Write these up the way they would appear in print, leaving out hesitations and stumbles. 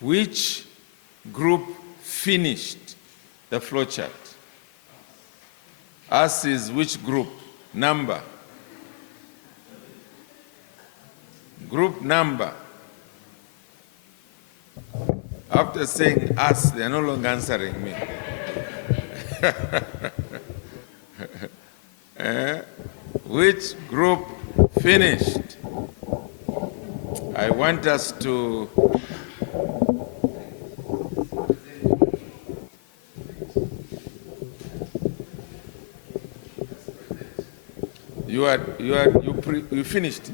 Which group finished the flowchart? Us is which group? Number. Group number. After saying us, they are no longer answering me. Which group finished? I want us to you finished.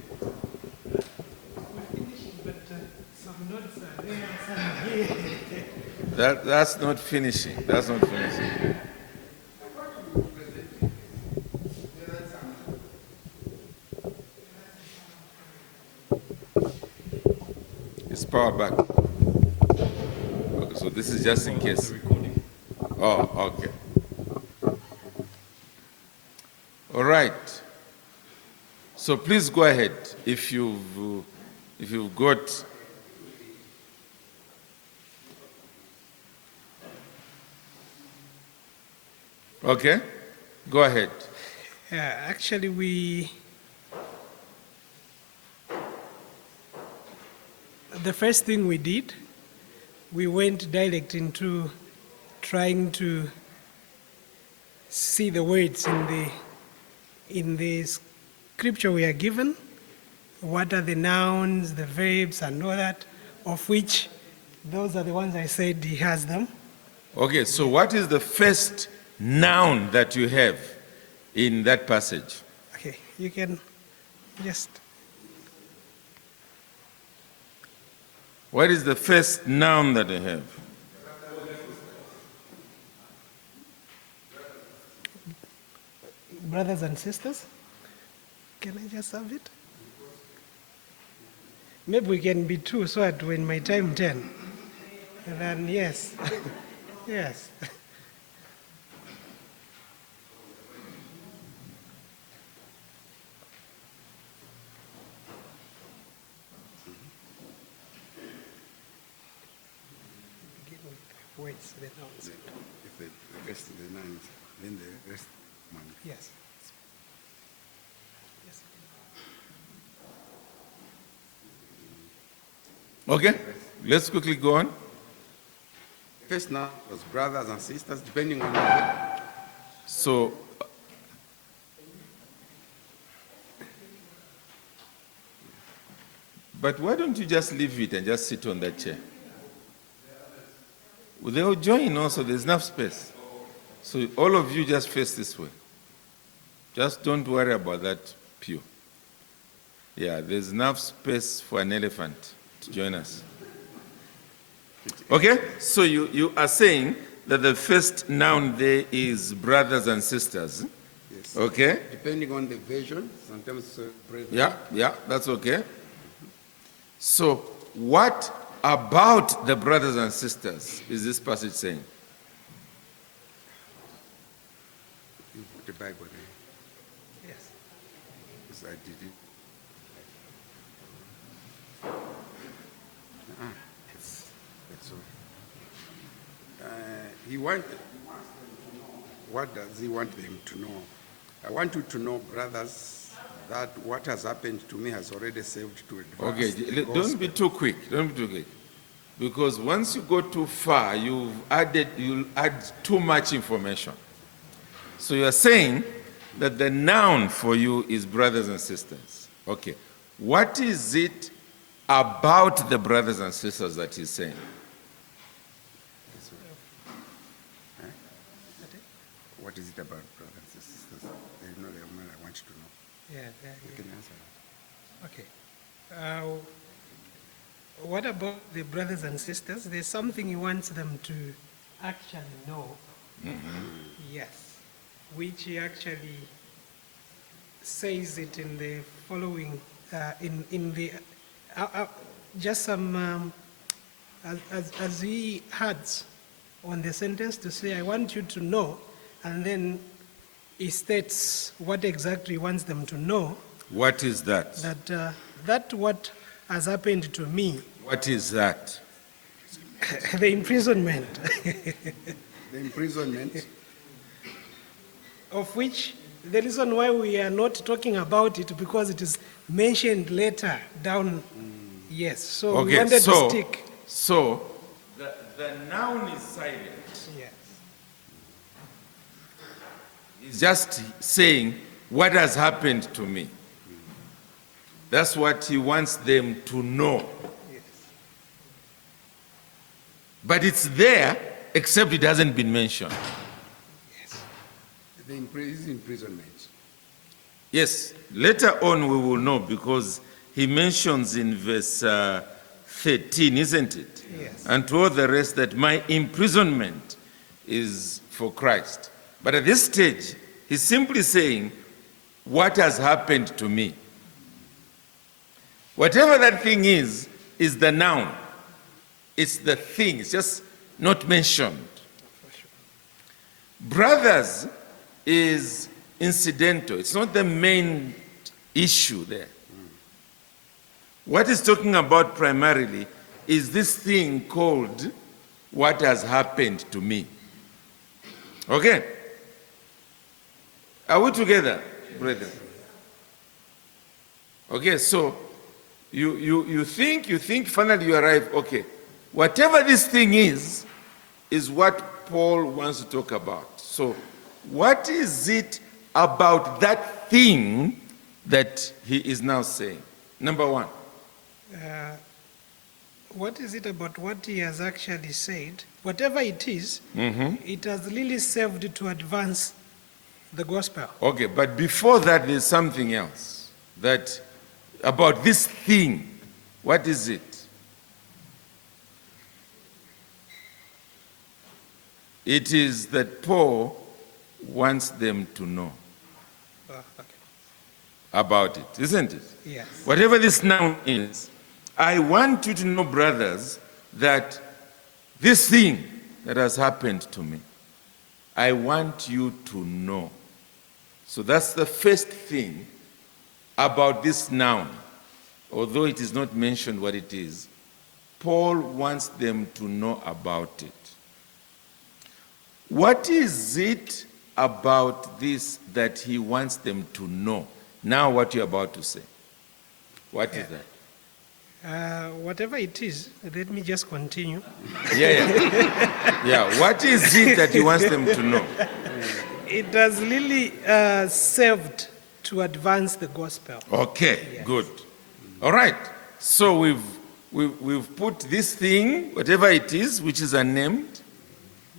That's not finishing. That's not finishing. It's power back. Okay, so this is just in case. Oh, okay. All right. So please go ahead if you've got. Okay, go ahead. Actually, the first thing we did, we went direct into trying to see the words in the scripture we are given. What are the nouns, the verbs, and all that, of which those are the ones I said he has them. Okay, so what is the first noun that you have in that passage? Okay, you can just. What is the first noun that you have? Brothers and sisters. Can I just have it? Maybe we can be two so that when my time 10, then yes. Yes. Words, the nouns. If the rest of the nouns, then the rest one. Yes. Yes. Okay, let's quickly go on. First noun was brothers and sisters, depending on the. So, but why don't you just leave it and just sit on that chair? They'll join also, there's enough space. So all of you just face this way. Just don't worry about that pew. Yeah, there's enough space for an elephant to join us. Okay, so you are saying that the first noun there is brothers and sisters. Yes. Okay? Depending on the version, sometimes brethren. Yeah, that's okay. So what about the brothers and sisters is this passage saying? You put the Bible there. Yes. Because I did it. That's all. He wants them to know. What does he want them to know? I want you to know, brothers, that what has happened to me has already saved to advance. Okay, don't be too quick. Don't be too quick. Because once you go too far, you'll add too much information. So you're saying that the noun for you is brothers and sisters. Okay. What is it about the brothers and sisters that he's saying? What is it about brothers and sisters? They know the man I want you to know. Yeah. You can answer that. Okay. What about the brothers and sisters? There's something he wants them to actually know. Mm-hmm. Yes. Which he actually says it in the following, in the, just some, as he adds on the sentence to say, I want you to know, and then he states what exactly he wants them to know. What is that? That what has happened to me. What is that? The imprisonment, The imprisonment. of which the reason why we are not talking about it because it is mentioned later down. Yes, so we Okay, wanted to stick. so the noun is silent. Yes. It's just saying what has happened to me. That's what he wants them to know. Yes. But it's there, except it hasn't been mentioned. Yes. His imprisonment. Yes, later on we will know because he mentions in verse 13, isn't it? Yes. And to all the rest that my imprisonment is for Christ. But at this stage, he's simply saying what has happened to me. Whatever that thing is the noun. It's the thing, it's just not mentioned. Brothers is incidental, it's not the main issue there. What he's talking about primarily is this thing called what has happened to me. Okay? Are we together, brethren? Okay, so you think, finally you arrive, okay, whatever this thing is what Paul wants to talk about. So, what is it about that thing that he is now saying? Number one. What is it about what he has actually said? Whatever it is, it has really served to advance the gospel. Okay, but before that, there's something else that about this thing. What is it? It is that Paul wants them to know Okay. about it, isn't it? Yes. Whatever this noun is, I want you to know, brothers, that this thing that has happened to me, I want you to know. So that's the first thing about this noun. Although it is not mentioned what it is, Paul wants them to know about it. What is it about this that he wants them to know? Now what you're about to say. What is that? Whatever it is, let me just continue. Yeah, what is it that he wants them to know? It has really served to advance the gospel. Okay, Yes. good. All right, so we've put this thing, whatever it is, which is unnamed,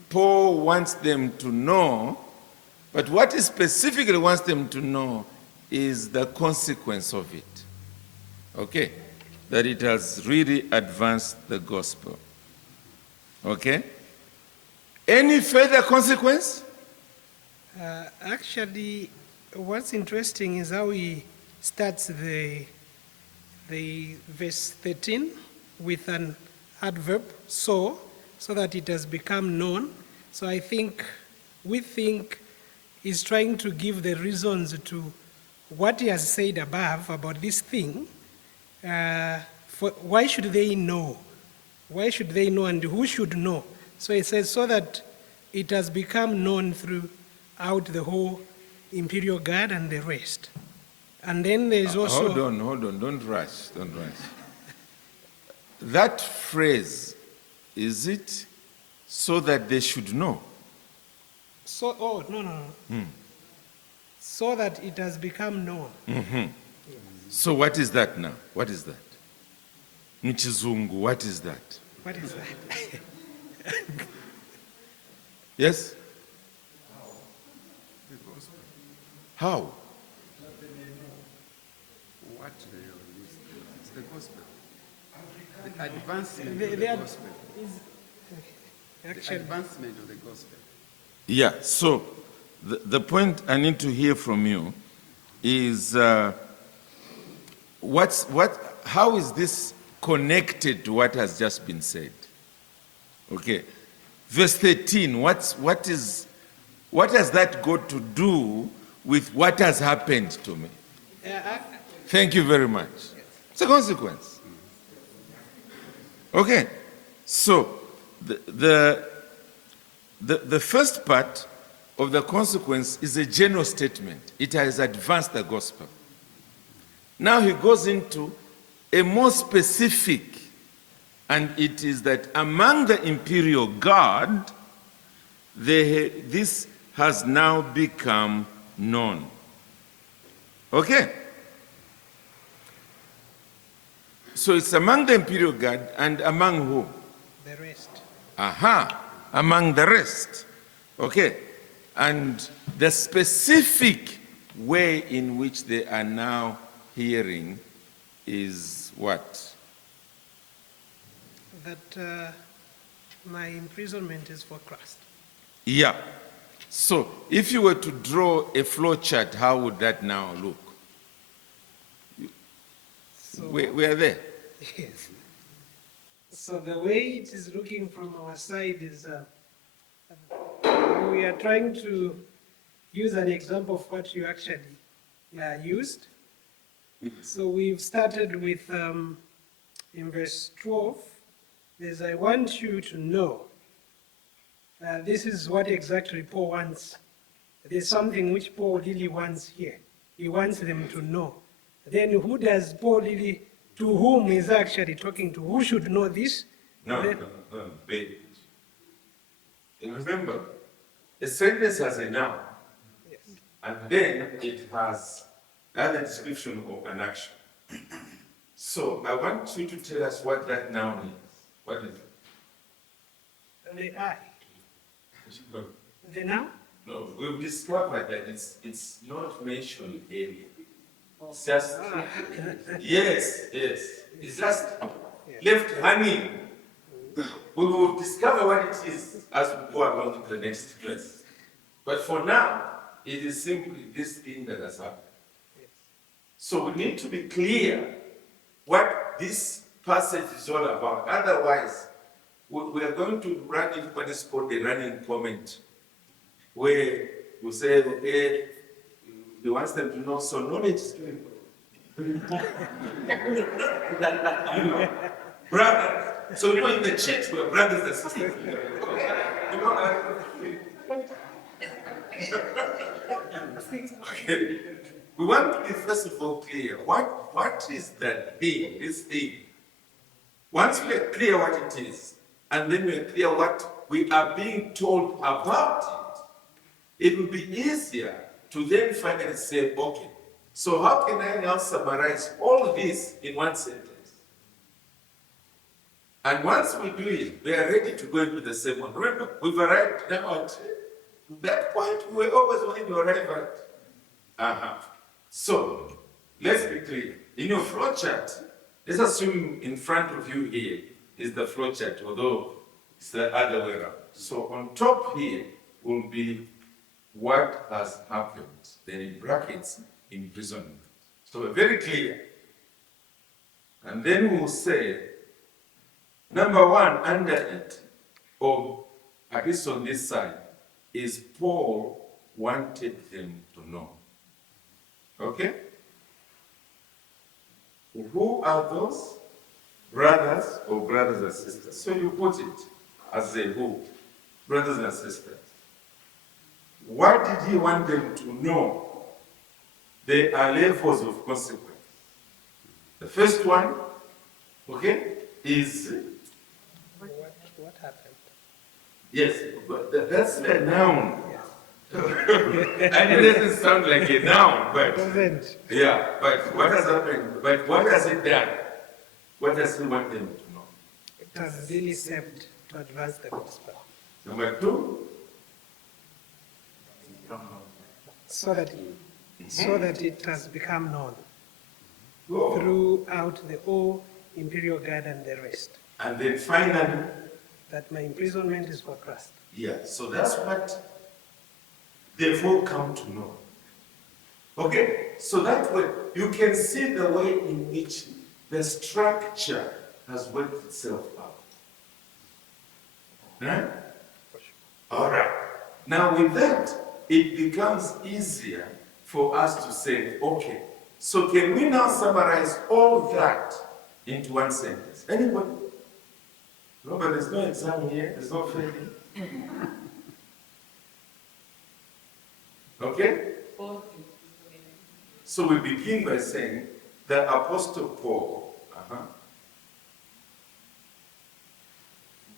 Paul wants them to know, but what he specifically wants them to know is the consequence of it. Okay? That it has really advanced the gospel. Okay? Any further consequence? Actually, what's interesting is how he starts the verse 13 with an adverb, so that it has become known. So we think he's trying to give the reasons to what he has said above about this thing. Why should they know? Why should they know and who should know? So it says, so that it has become known throughout the whole imperial guard and the rest. And then there's also... Hold on, don't rush. That phrase, is it so that they should know? No. So that it has become known. So what is that now? What is that? Mchizungu, what is that? What is that? Yes? How? What it's the gospel. The advancement The- of the the ad- gospel. The Actually, advancement of the gospel. Yeah, so the point I need to hear from you is how is this connected to what has just been said? Okay. Verse 13, what has that got to do with what has happened to me? Thank you very much. It's a consequence. Okay. So, the first part of the consequence is a general statement. It has advanced the gospel. Now he goes into a more specific, and it is that among the imperial guard, this has now become known. Okay? So it's among the imperial guard and among who? The rest. Aha, among the rest. Okay. And the specific way in which they are now hearing is what? That my imprisonment is for Christ. Yeah. So if you were to draw a flow chart, how would that now look? So, We are there. yes. So the way it is looking from our side is we are trying to use an example of what you actually used. So we've started with, in verse 12, there's, I want you to know. This is what exactly Paul wants. There's something which Paul really wants here. He wants them to know. Then who does Paul really, to whom is actually talking to? Who should know this? No, Then- wait. Remember, a sentence has a noun, Yes. and then it has another description of an action. So I want you to tell us what that noun is. What is it? The I. The now? No, we've discovered that it's not mentioned earlier. It's just, yes. It's just left hanging. We will discover what it is as we go along to the next class. But for now, it is simply this thing that has happened. So we need to be clear what this passage is all about. Otherwise, we are going to run into what is called the running comment, where we say, okay, he wants them to know, so knowledge is very important. Brothers. So in the church, we're brothers and sisters. Okay. We want to be first of all clear. What is that thing, this thing? Once we are clear what it is, and then we are clear what we are being told about it will be easier to then finally say, okay, so how can I now summarize all this in one sentence? And once we do it, we are ready to go into the second. Remember, we've arrived now at that point we were always wanting to arrive at. So, let's be clear. In your flow chart, let's assume in front of you here is the flow chart, although it's the other way around. So on top here will be what has happened. Then in brackets, imprisonment. So we're very clear. And then we'll say, number one, under it, or at least on this side, is Paul wanted them to know. Okay? Who are those? Brothers or brothers and sisters. So you put it as a who? Brothers and sisters. What did he want them to know? There are levels of consequence. The first one, okay, is What happened? yes, but that's a noun. And it doesn't sound like a noun, but Doesn't. yeah, but what has happened? But what has it done? What does he want them to know? It has really served to advance the gospel. Number two, So that it has become known go. throughout the whole imperial guard and the rest, And then finally, that my imprisonment is for Christ. yeah, so that's what they've all come to know. Okay, so that way you can see the way in which the structure has worked itself out. Right? All right. Now with that, it becomes easier for us to say, okay, so can we now summarize all that into one sentence? Anybody? No, but there's no exam here, there's no failing. Okay? So we begin by saying the Apostle Paul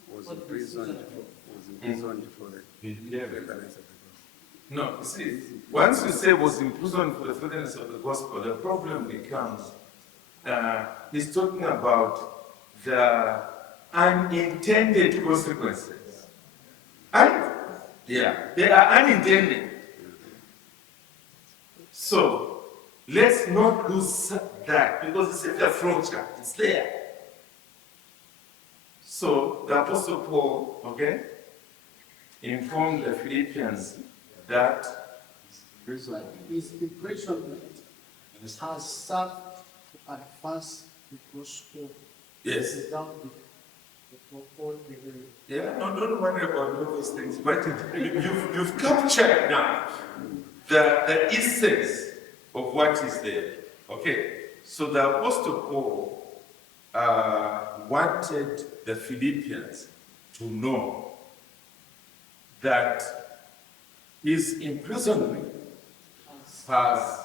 Was imprisoned for the furtherance of the gospel. No, you see, once you say was imprisoned for the furtherance of the gospel, the problem becomes he's talking about the unintended consequences. Yeah, they are unintended. So let's not lose that because it's in the flowchart, it's there. So the Apostle Paul, okay, informed the Philippians that His imprisonment has served to advance the gospel yes, without the proper delay. yeah, no, don't worry about all those things. But you've captured now the essence of what is there. Okay, so the Apostle Paul wanted the Philippians to know that his imprisonment has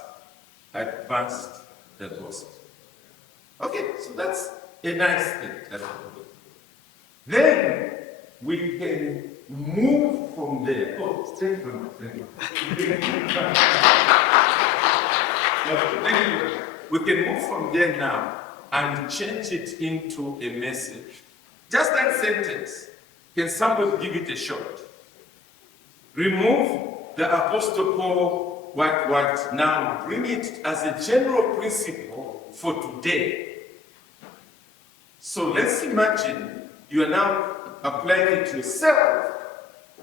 advanced the gospel. Okay, so that's a nice thing. Then we can move from there. Oh, thank you. Thank you. We can move from there now and change it into a message. Just that sentence. Can somebody give it a shot? Remove the Apostle Paul what now. Bring it as a general principle for today. So let's imagine you are now applying it to yourself,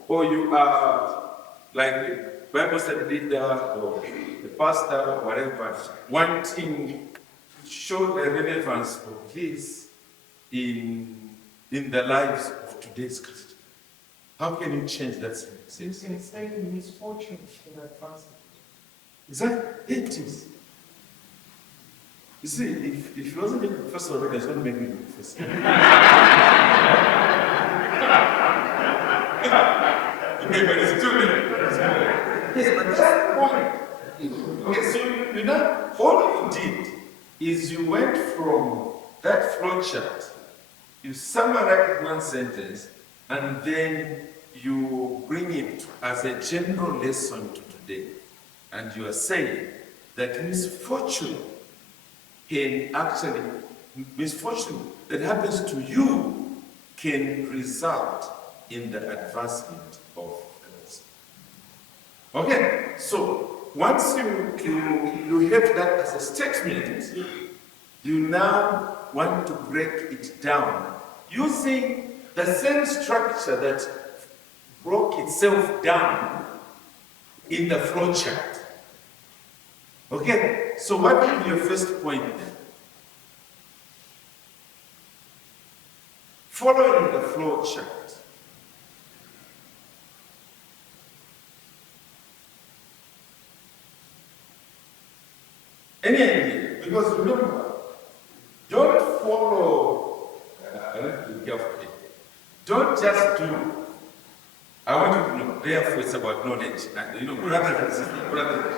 or you are like a Bible study leader or a pastor or whatever, wanting to show the relevance of this in the lives of today's Christians. How can you change that sentence? You can say misfortune in advance. Exactly, it is. You see, if he wasn't a professor already, it's going to make me a professor. Okay, but it's too late. Yes, but that's the point. Okay, so you know, all you did is you went from that flow chart, you summarize one sentence, and then you bring it as a general lesson to today. And you are saying that misfortune that happens to you can result in the advancement of the gospel. Okay, so once you have that as a statement, you now want to break it down using the same structure that broke itself down in the flow chart. Okay, so what will be your first point then? Following the flow chart. Any idea? Because remember, don't follow, I have to be careful here. Don't just do, I want you to know, therefore it's about knowledge. And, brothers and sisters,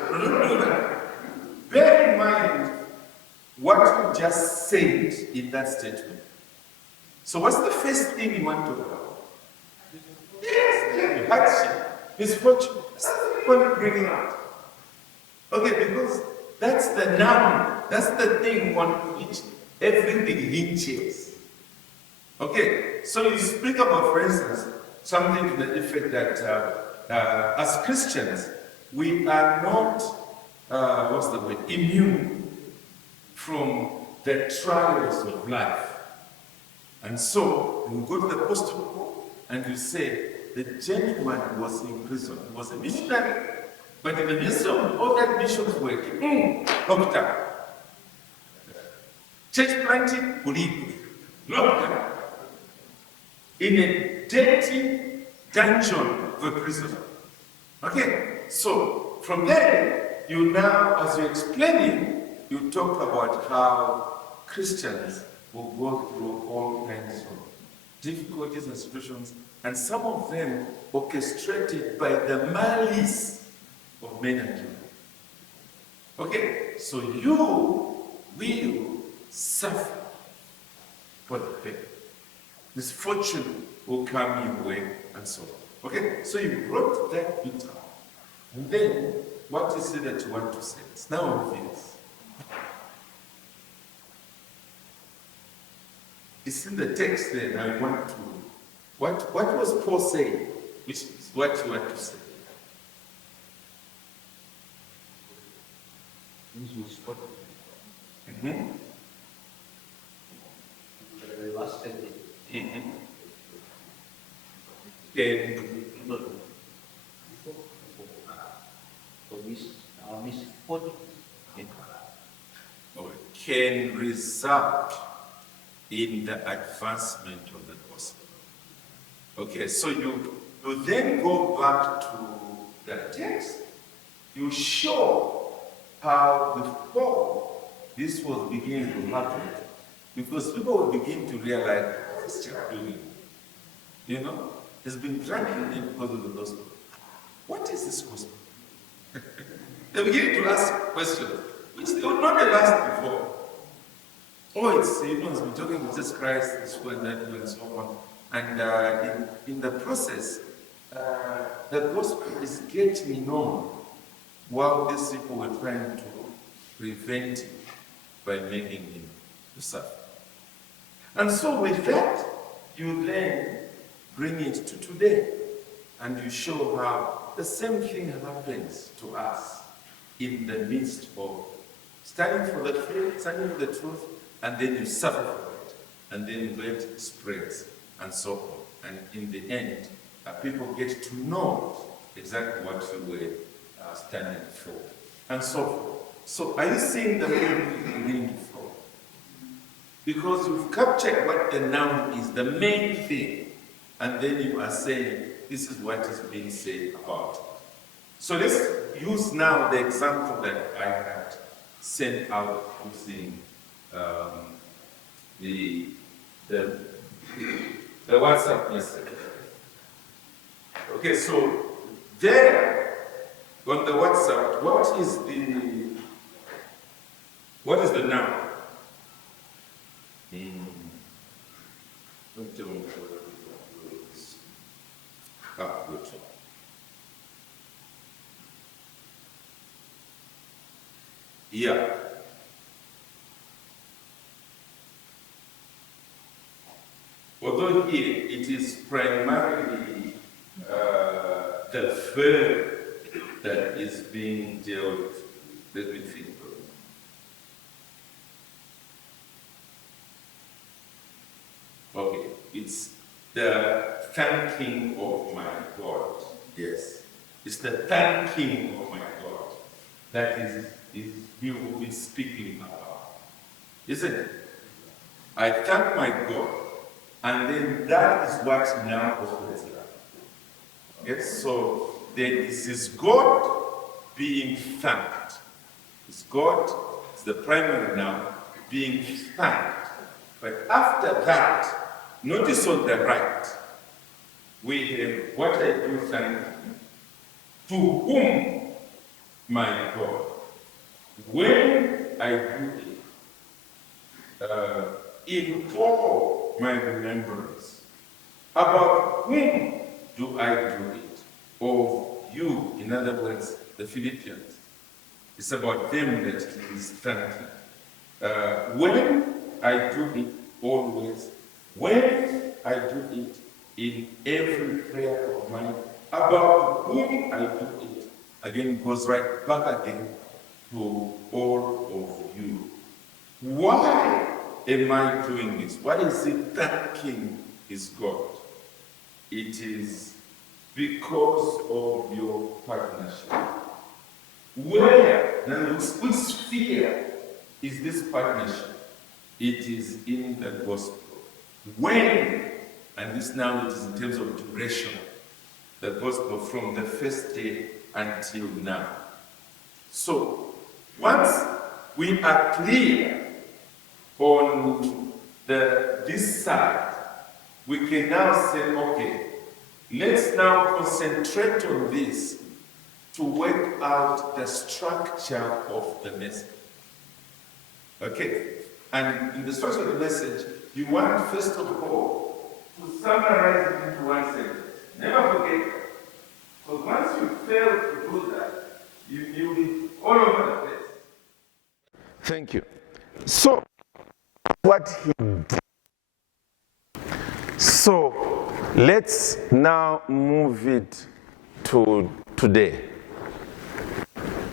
don't do that. Bear in mind what you just said in that statement. So what's the first thing you want to know? Yes, hardship, misfortune. That's the point of bringing out. Okay, because that's the noun. That's the thing on which everything hinges. Okay, so you speak about, for instance, something to the effect that as Christians, we are not immune from the trials of life. And so, you go to the Apostle Paul and you say, the gentleman was in prison. He was a missionary, but in the midst of all that missions work, doctor, church planting, police, doctor, in a dirty dungeon of a prison. Okay, so from there, you now, as you're explaining, you talk about how Christians will go through all kinds difficulties and situations, and some of them orchestrated by the malice of men and women. Okay, so you will suffer for the pain. Misfortune will come your way, and so on. Okay, so you wrote that bit down. And then, what is it that you want to say? It's now obvious. It's in the text there. Now you want to. What was Paul saying? Which is what you want to say. Mm-hmm. Mm-hmm. Can result in the advancement of the gospel. Okay, so you then go back to the text. You show how before this was beginning to happen, because people will begin to realize this church doing, has been dragging them because of the gospel. What is this gospel? They begin to ask questions which they would not have asked before. Oh, it's been talking with Jesus Christ, this one, that one, and so on. And in the process, the gospel is getting known while these people were trying to prevent it by making him to suffer. And so with that, you then bring it to today, and you show how the same thing happens to us in the midst of standing for the truth, standing for the truth, and then you suffer for it, and then it spreads, and so on. And in the end, people get to know exactly what you were standing for, and so forth. So are you seeing the way we begin to flow? Because you've captured what the noun is, the main thing, and then you are saying, this is what is being said about it. So let's use now the example that I had sent out using the WhatsApp message. Okay, so there on the WhatsApp, what is the noun? Don't tell me what it is. Good. Yeah. Although here it is primarily the verb that is being dealt with. Let me think. Okay, it's the thanking of my God. Yes, it's the thanking of my God that is you will be speaking about, isn't it? I thank my God, and then that is what now operates. Yes, so then this is God being thanked. It's God, it's the primary noun, being thanked. But after that, notice on the right, we have what I do thank you, to whom my God. When I do it, in all my remembrance, about whom do I do it? Of you, in other words, the Philippians. It's about them that he is thanking. When I do it, always. When I do it, in every prayer of mine, about whom I do it. Again, it goes right back again to all of you. Why am I doing this? What is it thanking his God? It is because of your partnership. Where, now which sphere is this partnership? It is in the gospel. When, and this now it is in terms of duration, the gospel from the first day until now. So, once we are clear on this side, we can now say, okay, let's now concentrate on this to work out the structure of the message. Okay? And in the structure of the message, you want, first of all, to summarize it into one sentence. Never forget that. Because once you fail to do that, you'll be all over the place. Thank you. So, what he did. So, let's now move it to today.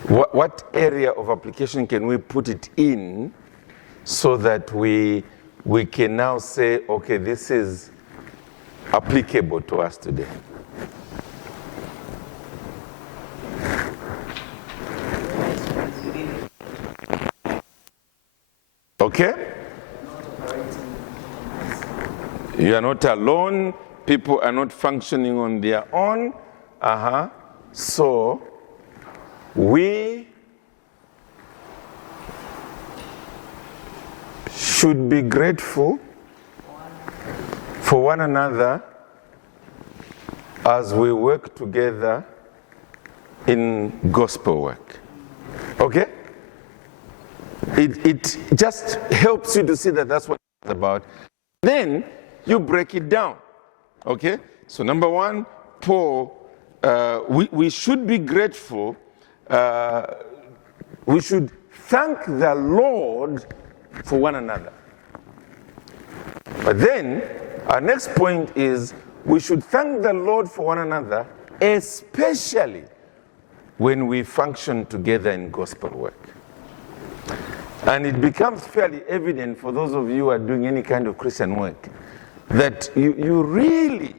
What area of application can we put it in so that we can now say, okay, this is applicable to us today? Okay? You are not alone. People are not functioning on their own. So, we should be grateful for one another as we work together in gospel work. Okay? It just helps you to see that that's what it's about. Then you break it down. Okay? So number one, Paul, we should be grateful. We should thank the Lord for one another. But then, our next point is we should thank the Lord for one another, especially when we function together in gospel work. And it becomes fairly evident for those of you who are doing any kind of Christian work that you really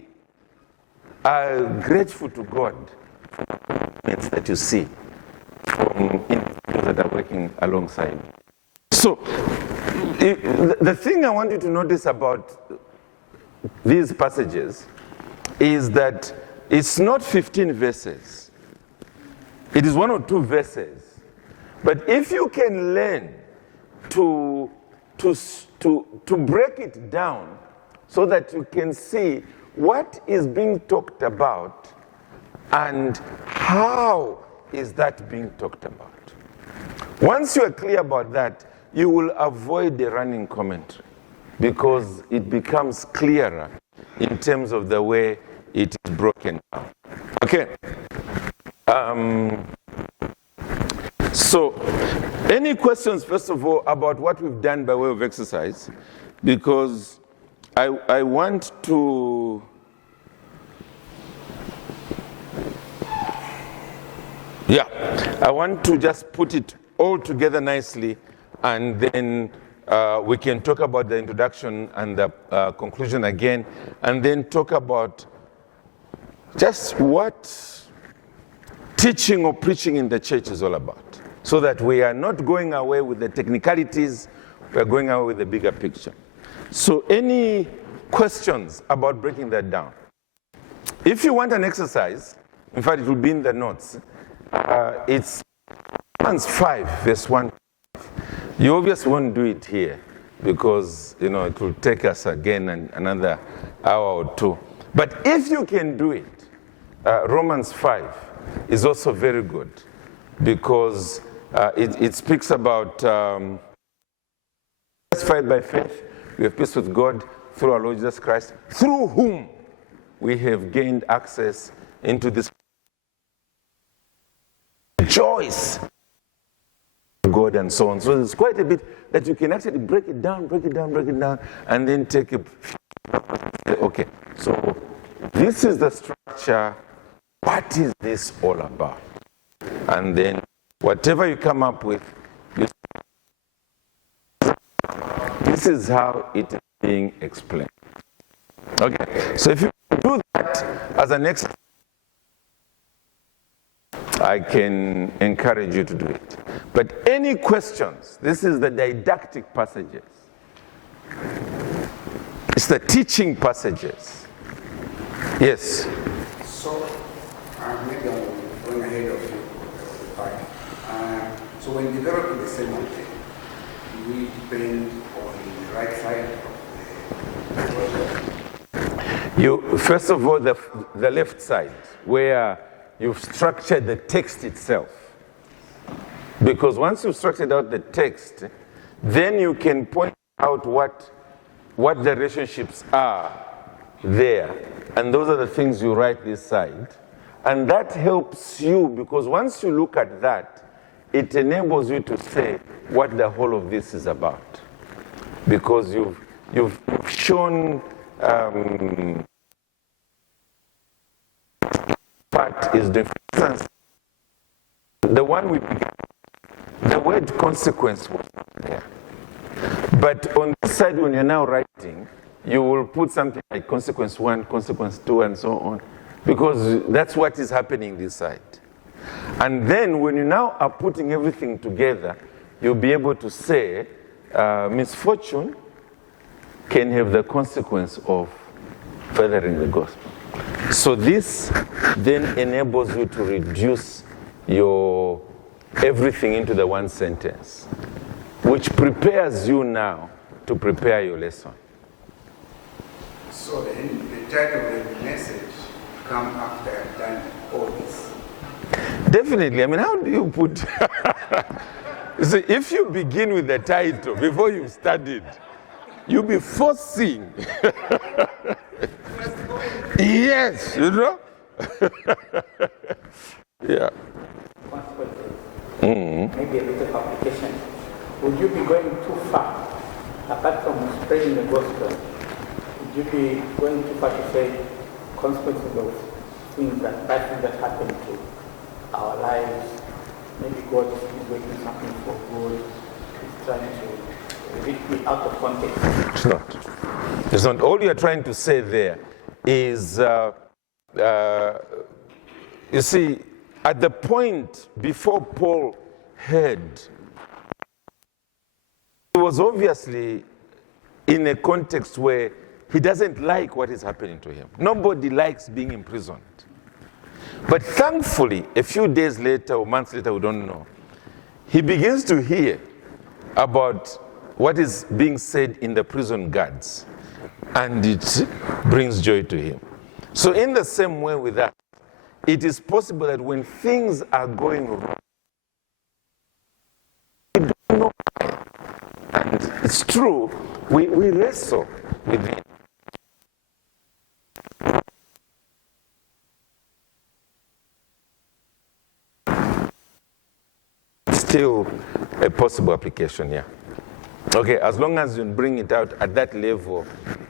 are grateful to God for the commitments that you see from individuals that are working alongside. So, the thing I want you to notice about these passages is that it's not 15 verses. It is 1 or 2 verses. But if you can learn to break it down so that you can see what is being talked about and how is that being talked about. Once you are clear about that, you will avoid the running commentary because it becomes clearer in terms of the way it is broken down. Okay? So, any questions, first of all, about what we've done by way of exercise? Because I want to... Yeah, I want to just put it all together nicely, and then we can talk about the introduction and the conclusion again, and then talk about just what teaching or preaching in the church is all about, so that we are not going away with the technicalities, we are going away with the bigger picture. So any questions about breaking that down? If you want an exercise, in fact, it will be in the notes. It's Romans 5, verse 1. You obviously won't do it here because, it will take us again another hour or two. But if you can do it, Romans 5 is also very good because it speaks about justified by faith, we have peace with God through our Lord Jesus Christ, through whom we have gained access into this choice of God and so on. So there's quite a bit that you can actually break it down, and then take it. Okay, so this is the structure. What is this all about? And then whatever you come up with, this is how it is being explained. Okay, so if you do that as an exercise, I can encourage you to do it. But any questions? This is the didactic passages. It's the teaching passages. Yes? So, maybe I'm going ahead of you. So when developing the sermon, we depend on the right side of the project. First of all, the left side, where you've structured the text itself. Because once you've structured out the text, then you can point out what the relationships are there. And those are the things you write this side. And that helps you, because once you look at that, it enables you to say what the whole of this is about. Because you've shown part is different. For instance, the one we began, the word consequence was not there. But on this side, when you're now writing, you will put something like consequence 1, consequence 2, and so on, because that's what is happening this side. And then when you now are putting everything together, you'll be able to say misfortune can have the consequence of furthering the gospel. So this then enables you to reduce your everything into the one sentence, which prepares you now to prepare your lesson. So then the title of the message come after I've done all this. Definitely. I mean, how do you put... You see, if you begin with the title before you've studied, you'll be forcing. Yes, you know? Yeah. Maybe a bit of application. Would you be going too far, apart from spreading the gospel? Would you be going too far to say consequences of things bad things that happen to our lives? Maybe God is working something for good. He's trying to be out of context. It's not. It's not. All you're trying to say there is, you see, at the point before Paul heard, he was obviously in a context where he doesn't like what is happening to him. Nobody likes being imprisoned. But thankfully, a few days later or months later, we don't know, he begins to hear about what is being said in the prison guards, and it brings joy to him. So in the same way with that, it is possible that when things are going wrong, we don't know why. And it's true, we wrestle with it. Still a possible application, yeah. Okay, as long as you bring it out at that level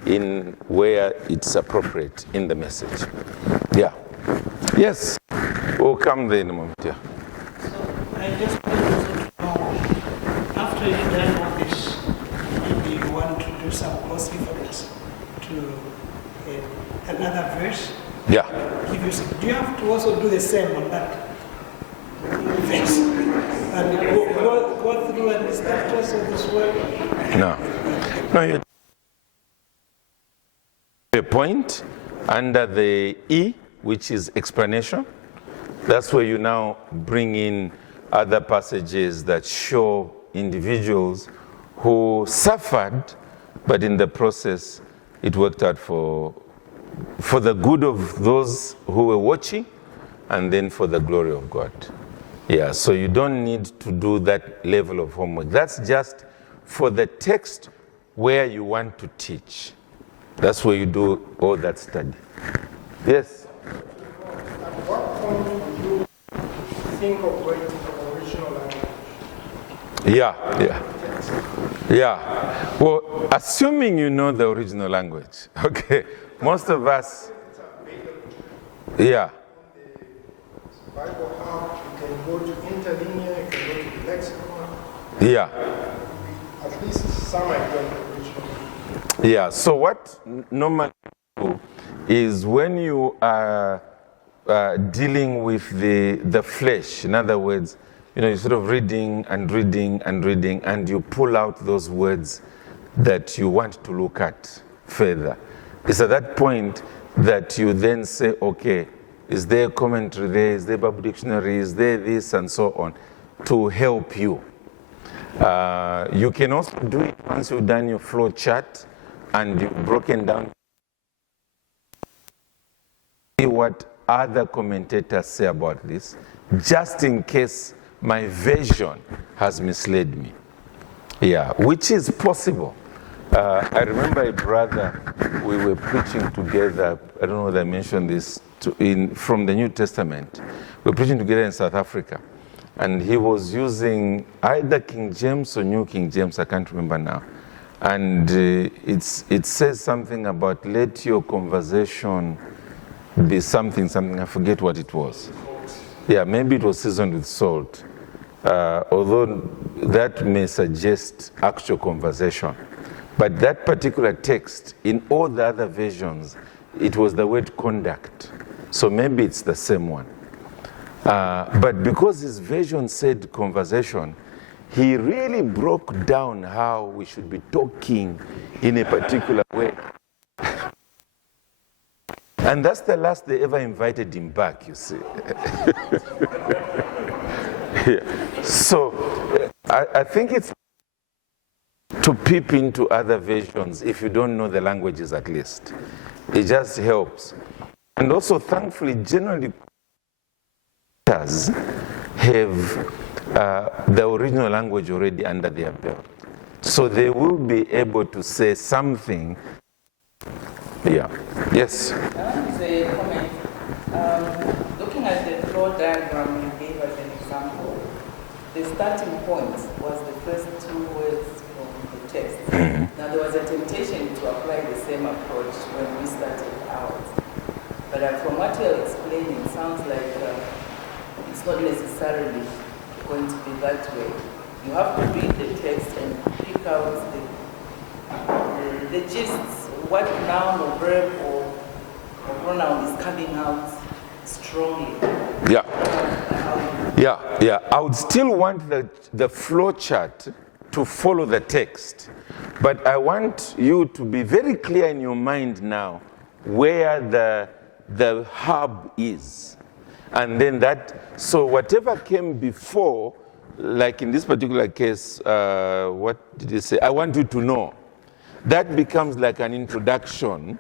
in where it's appropriate in the message. Yeah. Yes. We'll come there in a moment, yeah. So I just want to know, after you've done all this, maybe you want to do some cross reference to another verse. Yeah. Do you have to also do the same on that verse? And go through and start us of this word? No. No, you a point under the E, which is explanation. That's where you now bring in other passages that show individuals who suffered, but in the process, it worked out for the good of those who were watching, and then for the glory of God. Yeah, so you don't need to do that level of homework. That's just for the text where you want to teach. That's where you do all that study. Yes? At what point would you think of going to the original language? Yeah. Well, assuming you know the original language, okay, most of us, yeah. Bible Hub, you can go to Interlinear, you can go to the Lexicon. Yeah. At least some idea of the original. Yeah, so what normally you do is when you are dealing with the flesh, in other words, you know, you're sort of reading and reading and reading, and you pull out those words that you want to look at further. It's at that point that you then say, okay, is there a commentary there? Is there Bible dictionary? Is there this? And so on, to help you. You can also do it once you've done your flow chart and you've broken down see what other commentators say about this, just in case my version has misled me. Yeah, which is possible. I remember a brother, we were preaching together, I don't know whether I mentioned this, from the New Testament. We were preaching together in South Africa. And he was using either King James or New King James, I can't remember now. And it says something about let your conversation be something, I forget what it was. Yeah, maybe it was seasoned with salt. Although that may suggest actual conversation. But that particular text, in all the other versions, it was the word conduct. So maybe it's the same one. But because his version said conversation, he really broke down how we should be talking in a particular way. And that's the last they ever invited him back, you see. Yeah. So I think it's to peep into other versions if you don't know the languages at least. It just helps. And also, thankfully, generally, have the original language already under their belt. So they will be able to say something. Yeah. Yes? I want to say a comment. Looking at the flow diagram you gave as an example, the starting point was the first two words from the text. Mm-hmm. Now there was a temptation to apply the same approach when we started ours. But from what you're explaining, it sounds like it's not necessarily going to be that way. You have to read the text and pick out the gists, what noun or verb or pronoun is coming out strongly. Yeah. Yeah. I would still want the flow chart to follow the text, but I want you to be very clear in your mind now where the hub is. And then so whatever came before, like in this particular case, what did he say? I want you to know. That becomes like an introduction,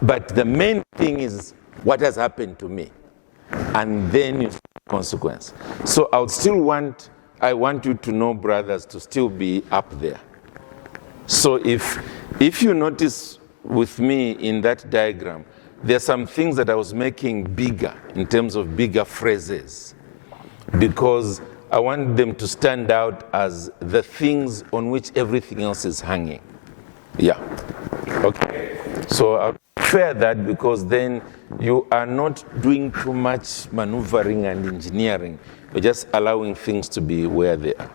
but the main thing is what has happened to me. And then you see the consequence. So I want you to know, brothers, to still be up there. So if you notice with me in that diagram, there are some things that I was making bigger in terms of bigger phrases because I want them to stand out as the things on which everything else is hanging. Yeah. Okay. So I'll prefer that because then you are not doing too much maneuvering and engineering. You're just allowing things to be where they are.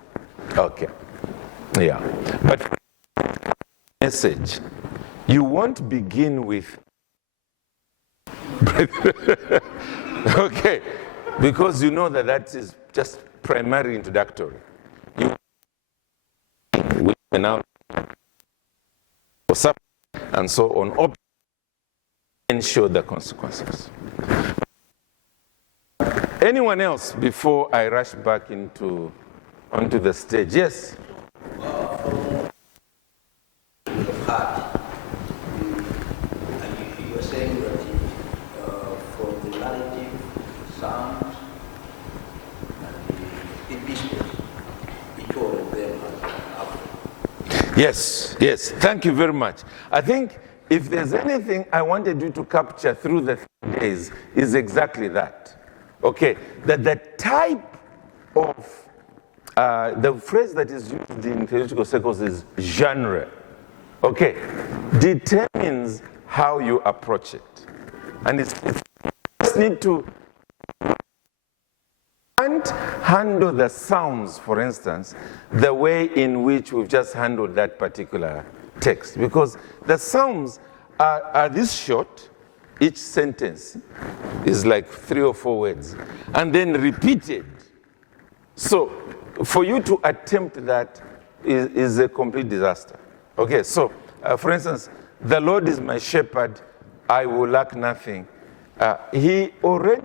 Okay. Yeah. But message, you won't begin with okay, because you know that is just primary introductory. You now and so on, and show the consequences. Anyone else before I rush back onto the stage? Yes. Yes, thank you very much. I think if there's anything I wanted you to capture through the 3 days is exactly that. Okay, that the type of, the phrase that is used in theological circles is genre. Okay, determines how you approach it. And it's just need to can't handle the sounds, for instance, the way in which we've just handled that particular text. Because the sounds are this short, each sentence is like 3 or 4 words, and then repeated. So for you to attempt that is a complete disaster. Okay, so for instance, the Lord is my shepherd, I will lack nothing. He already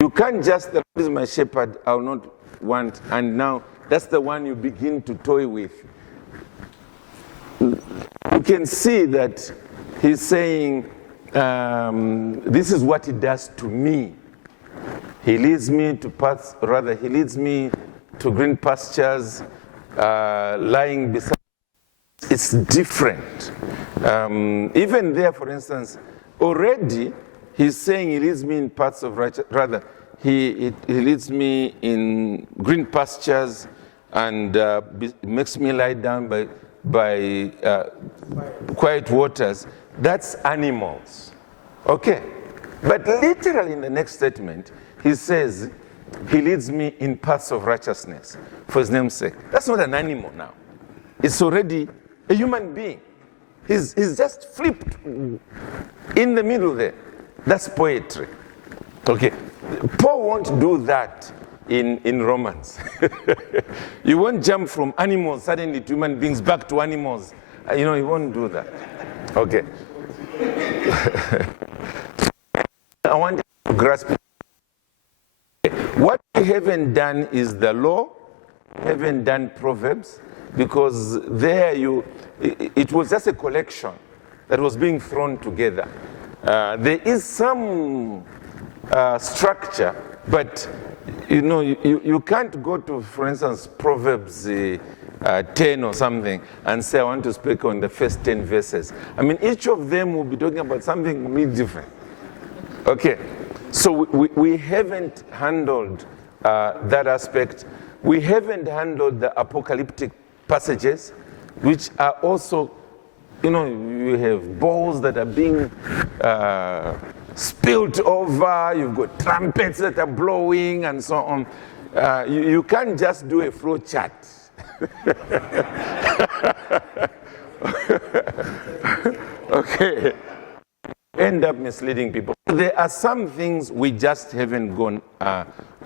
you can't just, the Lord is my shepherd, I will not want, and now that's the one you begin to toy with. you can see that he's saying, this is what he does to me. He leads me to paths, rather, he leads me to green pastures, lying beside. It's different. Even there, for instance, already he's saying he leads me in paths of righteousness, rather, he leads me in green pastures and makes me lie down by quiet waters. That's animals. Okay. But literally in the next statement, he says, he leads me in paths of righteousness for his name's sake. That's not an animal now. It's already a human being. He's just flipped in the middle there. That's poetry. Okay. Paul won't do that in Romans. You won't jump from animals suddenly to human beings back to animals. He won't do that. Okay. I want to grasp it. What we haven't done is the law, haven't done Proverbs, because there it was just a collection that was being thrown together. There is some structure, but you can't go to, for instance, Proverbs 10 or something and say, I want to speak on the first 10 verses. I mean, each of them will be talking about something completely different. Okay, so we haven't handled that aspect. We haven't handled the apocalyptic passages, which are also, you have balls that are being spilled over, you've got trumpets that are blowing and so on. You can't just do a flow chart. Okay. End up misleading people. There are some things we just haven't gone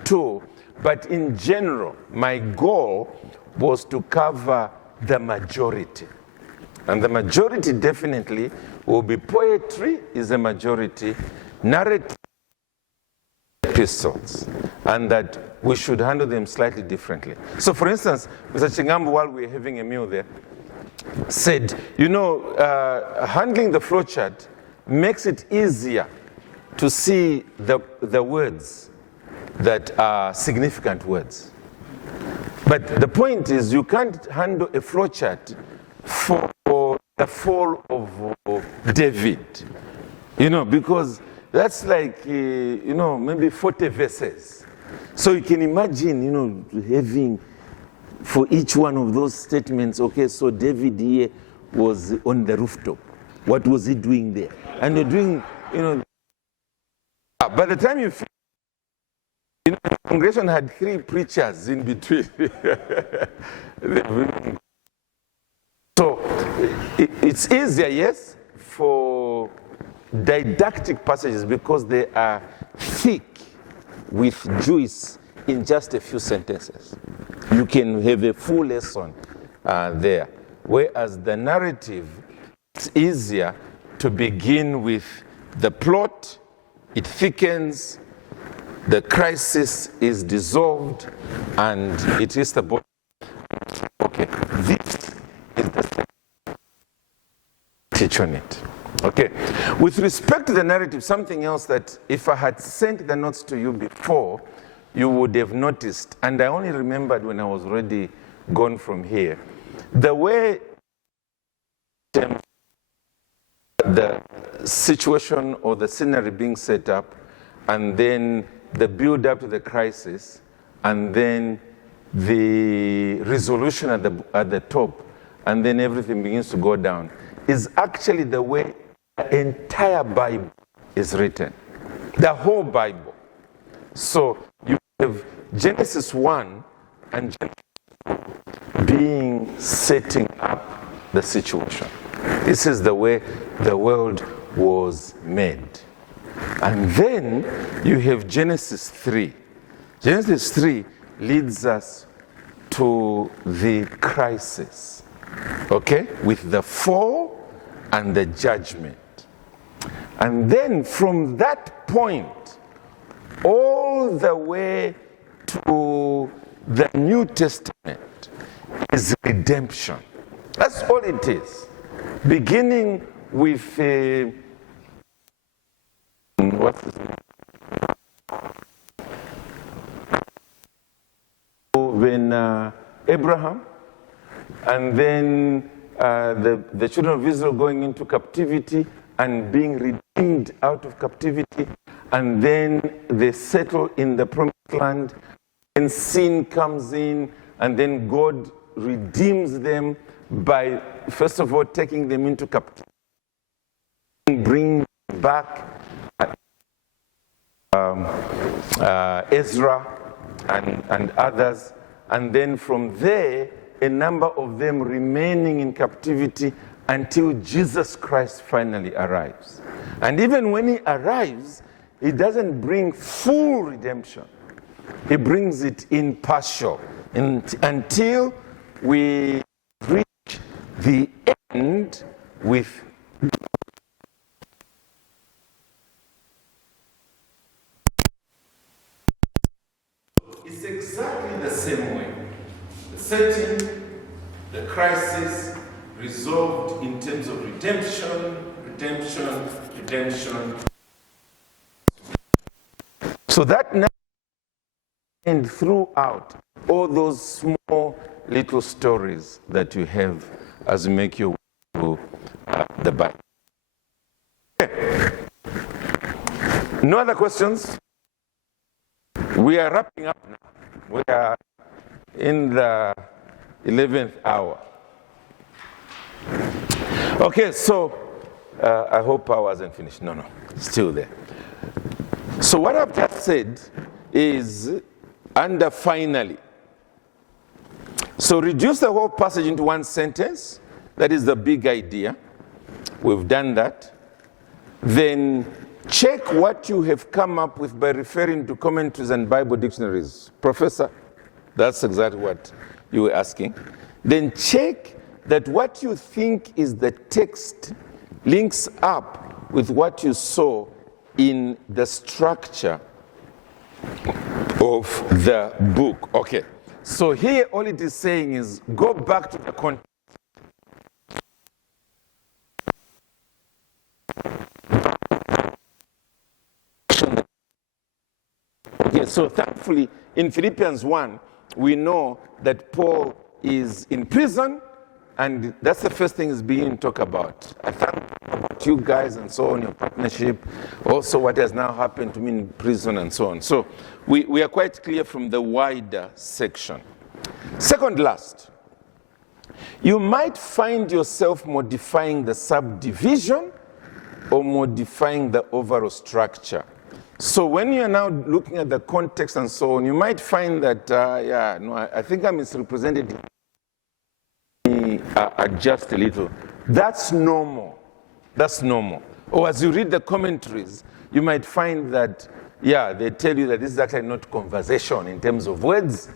to, but in general, my goal was to cover the majority. And the majority definitely will be poetry is a majority, narrative, epistles, and that we should handle them slightly differently. So for instance, Mr. Chingambu, while we were having a meal there, said, handling the flowchart makes it easier to see the words that are significant words. But the point is, you can't handle a flowchart for the fall of David, because that's like, maybe 40 verses. So you can imagine, having for each one of those statements, okay, so David here was on the rooftop. What was he doing there? And you're doing, by the time you finish, the congregation had 3 preachers in between. So it's easier, yes, for didactic passages because they are thick with juice in just a few sentences. You can have a full lesson there. Whereas the narrative, it's easier to begin with the plot, it thickens, the crisis is dissolved, and it is the bottom. Okay, this is the teach on it. Okay, with respect to the narrative, something else that if I had sent the notes to you before, you would have noticed, and I only remembered when I was already gone from here, the way the situation or the scenery being set up, and then the build up to the crisis, and then the resolution at the top, and then everything begins to go down, is actually the way the entire Bible is written. The whole Bible. So you have Genesis 1 and Genesis 2 being setting up the situation. This is the way the world was made. And then you have Genesis 3. Genesis 3 leads us to the crisis, okay, with the fall and the judgment. And then from that point, all the way to the New Testament is redemption. That's all it is. beginning with what's his name? When Abraham, and then the children of Israel going into captivity and being redeemed out of captivity, and then they settle in the promised land, and sin comes in, and then God redeems them by, first of all, taking them into captivity, bring back Ezra and others, and then from there, a number of them remaining in captivity until Jesus Christ finally arrives. And even when he arrives, he doesn't bring full redemption. He brings it in partial until we reach the end with it's exactly the same way. The setting, the crisis, resolved in terms of redemption. So that now, and throughout all those small little stories that you have as you make your way through the Bible. Okay. No other questions? We are wrapping up now. We are in the 11th hour. Okay, so I hope I wasn't finished. No, still there. So what I've just said is under finally. So reduce the whole passage into one sentence. That is the big idea. We've done that. Then check what you have come up with by referring to commentaries and Bible dictionaries. Professor, that's exactly what you were asking. Then check that what you think is the text links up with what you saw in the structure of the book. Okay, so here all it is saying is go back to the context. Okay, so thankfully in Philippians 1, we know that Paul is in prison, and that's the first thing he's beginning to talk about. I thank about you guys and so on, your partnership, also what has now happened to me in prison and so on. So we are quite clear from the wider section. Second last, you might find yourself modifying the subdivision or modifying the overall structure. So when you're now looking at the context and so on, you might find that, I think I misrepresented it. Adjust a little. That's normal. That's normal. Or as you read the commentaries, you might find that, they tell you that this is actually not conversation in terms of words,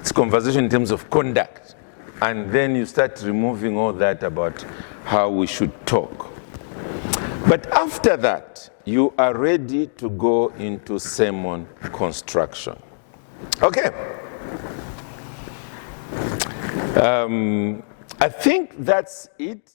it's conversation in terms of conduct. And then you start removing all that about how we should talk. But after that, you are ready to go into sermon construction. Okay. I think that's it.